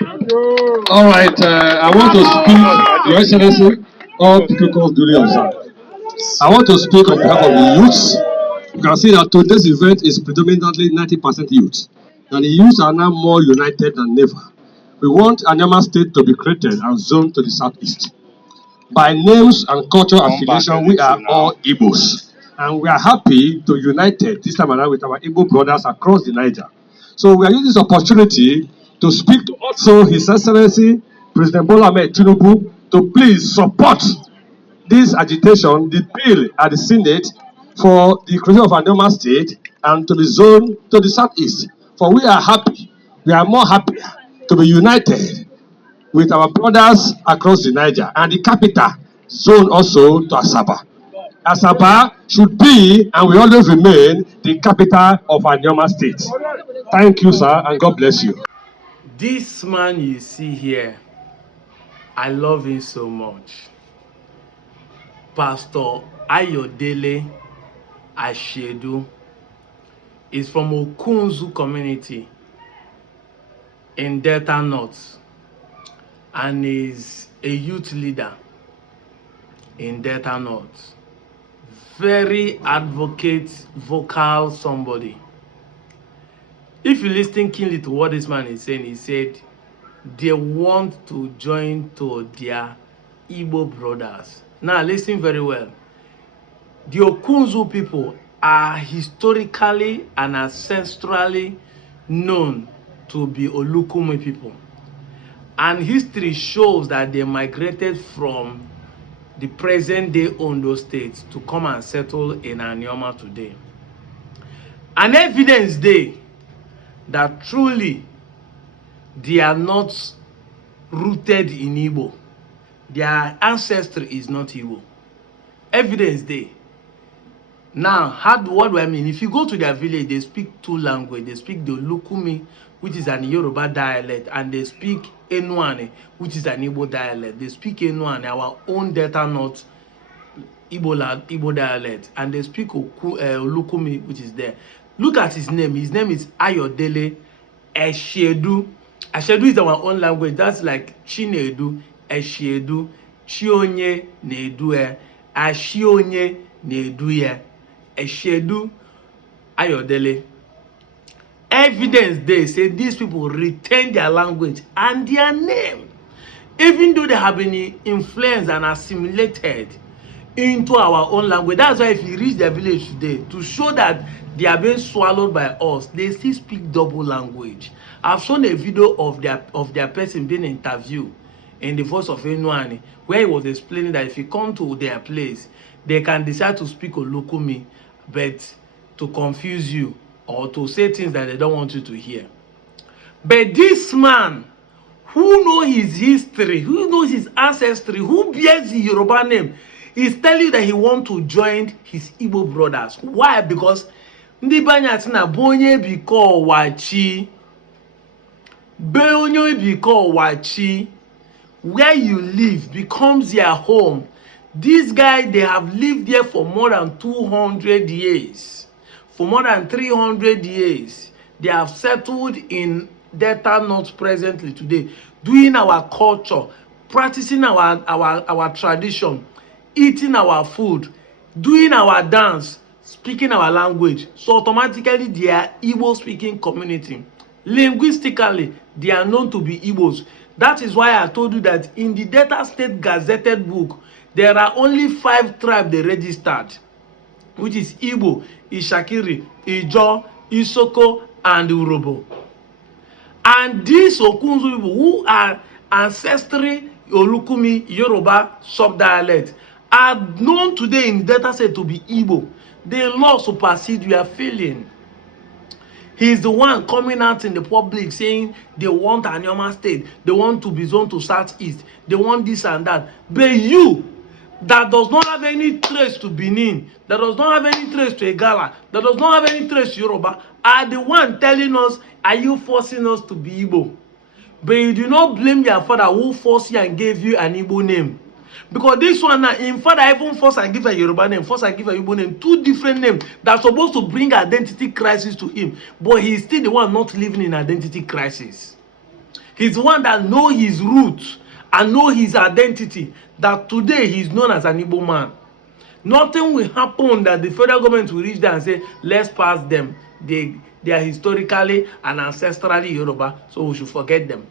All right, I want to speak, Your Excellency, all protocols duly observed. I want to speak on behalf of the youths. You can see that today's event is predominantly 90% youth. And the youths are now more united than ever. We want Anioma State to be created and zoned to the southeast. By names and cultural affiliation, we are all Igbos. And we are happy to unite this time around with our Igbo brothers across the Niger. So we are using this opportunity to speak to also His Excellency President Bola Ahmed Tinubu to please support this agitation, the bill at the Senate for the creation of Anioma State and to be zoned to the southeast. For we are happy, we are more happy to be united with our brothers across the Niger and the capital zone also to Asaba. Asaba should be and will always remain the capital of Anioma State. Thank you, sir, and God bless you. This man you see here, I love him so much. Pastor Ayodele Ashedu is from Okunzu community in Delta North and is a youth leader in Delta North. Very advocate, vocal somebody. If you listen keenly to what this man is saying, he said they want to join to their Igbo brothers. Now listen very well. The Okunzu people are historically and ancestrally known to be Olukumi people. And history shows that they migrated from the present day Ondo state to come and settle in Anioma today. An evidence day that truly they are not rooted in Igbo. Their ancestry is not Igbo. Evidence day. Now, what do I mean? If you go to their village, they speak two languages. They speak the Olukumi, which is an Yoruba dialect, and they speak Enuane, which is an Igbo dialect. They speak Enuane, our own Delta North Igbo dialect, and they speak Olukumi, which is there. Look at his name. His name is Ayodele Ashedu. Ashedu is our own language. That's like Chinedu, Ashedu, Chionye Nedue, Ashionye Neduye, Ashedu Ayodele. Evidence they say these people retain their language and their name, even though they have been influenced and assimilated into our own language. That's why if you reach their village today, to show that they are being swallowed by us, they still speak double language. I've shown a video of their person being interviewed in the voice of Enuani, where he was explaining that if you come to their place, they can decide to speak Olukumi, but to confuse you or to say things that they don't want you to hear. But this man, who knows his history, who knows his ancestry, who bears the Yoruba name, is telling you that he wants to join his Igbo brothers. Why? Because ndị banyat na bonye biko wachi, bonye biko wachi, where you live becomes your home. These guys, they have lived there for more than 200 years. For more than 300 years. They have settled in Delta North presently today, doing our culture, practicing our tradition, eating our food, doing our dance, speaking our language. So automatically they are Igbo speaking community. Linguistically, they are known to be Igbos. That is why I told you that in the Delta State Gazetted book, there are only 5 tribes they registered, which is Igbo, Ishakiri, Ijo, Isoko, and Urobo. And these Okunzu people, who are ancestry Olukumi Yoruba sub-dialect, are known today in Delta State to be Igbo. The law supersedes your feeling. He's the one coming out in the public saying they want Anioma State, they want to be zoned to Southeast, they want this and that. But you, that does not have any trace to Benin, that does not have any trace to Egala, that does not have any trace to Yoruba, are the one telling us, are you forcing us to be Igbo? But you do not blame your father who forced you and gave you an Igbo name. Because this one now, in father even force and give a Yoruba name, force and give a Igbo name, 2 different names that are supposed to bring identity crisis to him. But he is still the one not living in identity crisis. He's the one that know his roots and know his identity, that today he's known as an Igbo man. Nothing will happen that the federal government will reach there and say, let's pass them. They are historically and ancestrally Yoruba, so we should forget them.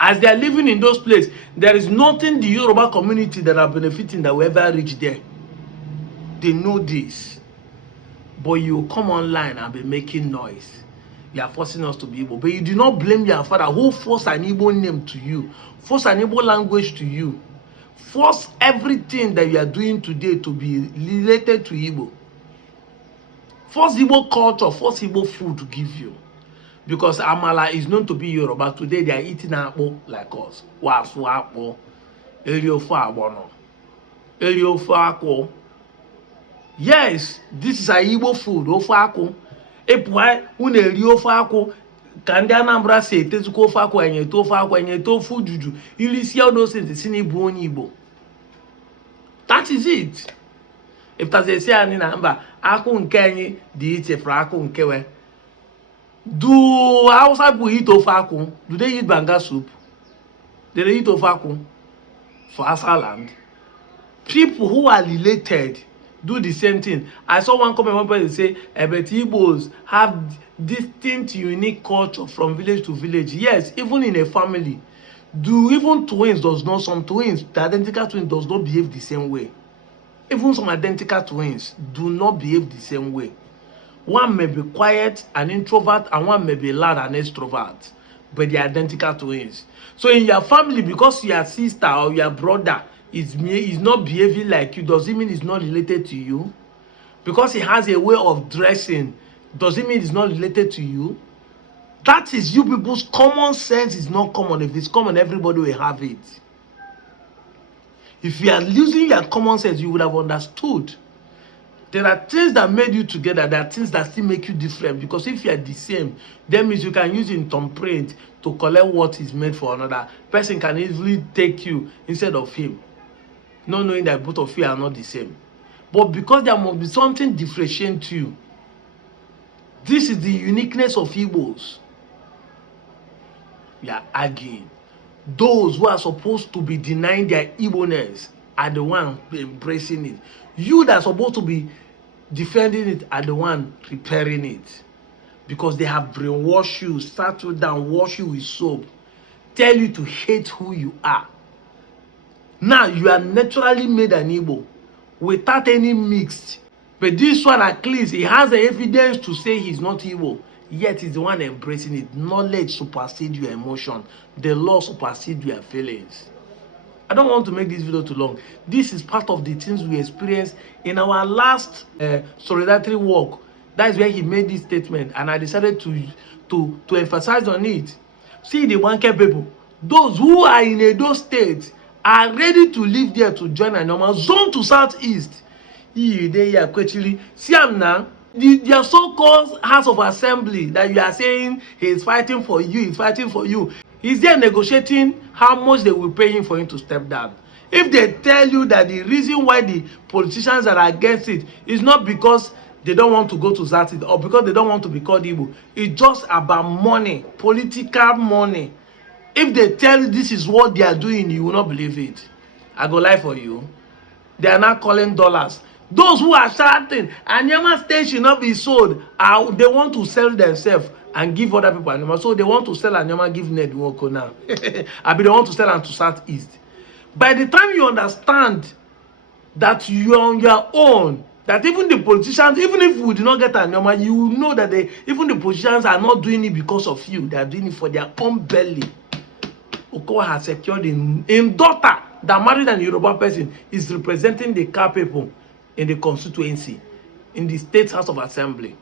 As they are living in those places, there is nothing the Yoruba community that are benefiting that will ever reach there. They know this. But you come online and be making noise. You are forcing us to be Igbo. But you do not blame your father who forced an Igbo name to you, forced an Igbo language to you, force everything that you are doing today to be related to Igbo. Force Igbo culture, force Igbo food to give you. Because Amala is known to be Yoruba. Today they are eating akpo like us. Wasu akpo, eriofu abono, eriofu akpo. Yes, this is a Igbo food, ofu akpo. Epwai une eriofu akpo. Kandi Anambra say tezuko ofu akpo enye tofu juju. You see all those things in Igbo. That is it. If they say ani na mba akụ nke anyị dị iche fra akụ nke we. Do Hausa people eat ofe akụ? Do they eat banga soup? Do they eat ofe akụ for Hausa land? People who are related do the same thing. I saw one comment, one person say, but Igbos have distinct, unique culture from village to village. Yes, even in a family. Even twins does not, some twins, the identical twins does not behave the same way. Even some identical twins do not behave the same way. One may be quiet and introvert, and one may be loud and extrovert, but they are identical twins. So in your family, because your sister or your brother is not behaving like you, does it mean it's not related to you? Because he has a way of dressing, does it mean it's not related to you? That is you people's common sense is not common. If it's common, everybody will have it. If you are losing your common sense, you would have understood. There are things that made you together. There are things that still make you different. Because if you are the same, that means you can use in thumbprint to collect what is made for another. Person can easily take you instead of him, not knowing that both of you are not the same. But because there must be something differentiating to you. This is the uniqueness of Igbos. We are arguing. Those who are supposed to be denying their Igbo-ness are the ones embracing it. You that are supposed to be defending it are the one repairing it. Because they have brainwashed you, sat you down, wash you with soap, tell you to hate who you are. Now you are naturally made an Igbo without any mixed. But this one at least, he has the evidence to say he's not Igbo. Yet he's the one embracing it. Knowledge supersedes your emotion. The law supersedes your feelings. I don't want to make this video too long. This is part of the things we experienced in our last solidarity walk. That is where he made this statement, and I decided to emphasize on it. See the Wanke people, those who are in Edo State are ready to live there to join Anioma zone to southeast. They are actually see am now. Their so-called House of Assembly that you are saying he is fighting for you, he's fighting for you. Is there negotiating how much they will pay him for him to step down? If they tell you that the reason why the politicians are against it is not because they don't want to go to Zati or because they don't want to be called Igbo, it's just about money, political money. If they tell you this is what they are doing, you will not believe it. I go lie for you. They are not calling dollars. Those who are shouting, Anioma state should not be sold, they want to sell themselves and give other people Anioma. So they want to sell Anioma, give Ned Nwoko now. I mean, they want to sell them to Southeast. By the time you understand that you are on your own, that even the politicians, even if we do not get Anioma, you will know that even the politicians are not doing it because of you. They are doing it for their own belly. Okowa has secured in daughter that married an Yoruba person is representing the Ka people in the constituency, in the State House of Assembly.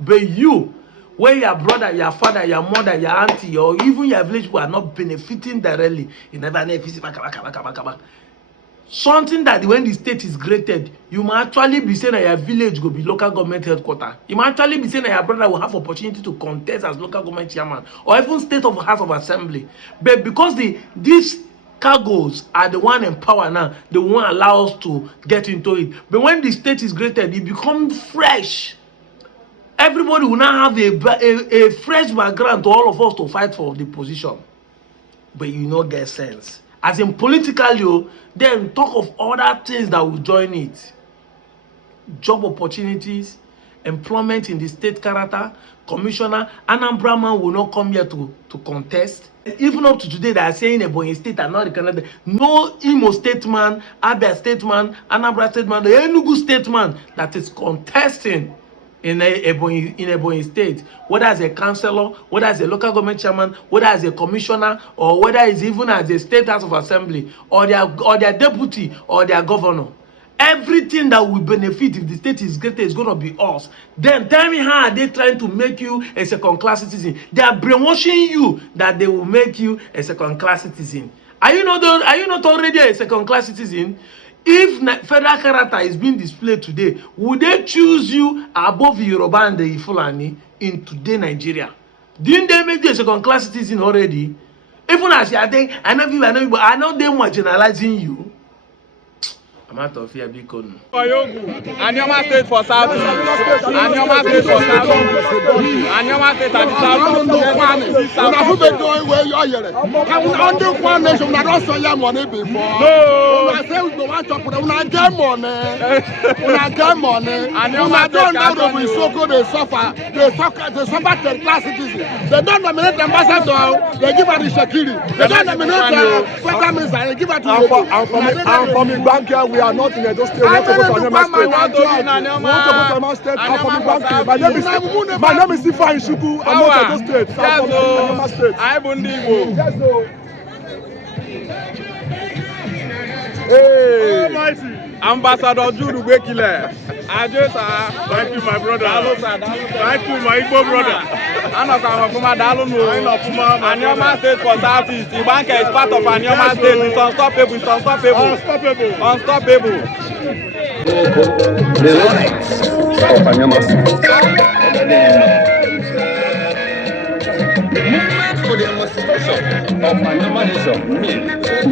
But you, where your brother, your father, your mother, your auntie, or even your village people are not benefiting directly, you never know something that when the state is created, you might actually be saying that your village will be local government headquarters. You might actually be saying that your brother will have opportunity to contest as local government chairman or even State of House of Assembly. But because these cargoes are the one in power now, they won't allow us to get into it. But when the state is created, it becomes fresh. everybody will now have a fresh background to all of us to fight for the position. But you no get sense. As in politically, then talk of other things that will join it. Job opportunities, employment in the state character, commissioner. Anambra man will not come here to contest. Even up to today, they are saying Ebonyi State are not recognized. No Imo State man, Abia State man, Anambra State man, the Enugu State man that is contesting in Ebonyi State, whether as a councillor, whether as a local government chairman, whether as a commissioner, or whether it's even as a state house of assembly, or their deputy, or their governor. Everything that will benefit if the state is greater is going to be us. Then tell me, how are they trying to make you a second-class citizen? They are brainwashing you that they will make you a second-class citizen. Are you not already a second-class citizen? If federal character is being displayed today, would they choose you above the Yoruba and the Fulani in today Nigeria? Didn't they make you a second-class citizen already? Even as you are saying, I know they marginalizing you. I'm out of here, because Anioma State for South. Anioma State for South. Anioma State at the South. Who be doing where you are here? Under one nation, I don't say money before. No. I say we go want to put on a get money. Una get money. Anioma don't know we so good they suffer. They suffer third class citizens. They don't nominate ambassador. They give her the Shakiri. They don't nominate federal minister. They give her to I'm from the bank here. We are not in Edo State. We want to go to Anioma State. We want to go to Anioma State. I'm from the bank. My name is Sifa Ishuku. I'm not Edo State. I'm from Anioma State. I'm Bundigo. Yes, no. Hey. Almighty. Ambassador Judu Bekile. Ajo sir. Thank you, my brother. Dalo sir. Thank you, my Igbo brother. Anokama Dalo no. Anioma State for Southeast. Ibanka is part of Anioma State. It's unstoppable. It's unstoppable. Unstoppable. Unstoppable. The lights of Anioma State. The movement for the emancipation of Anioma Nation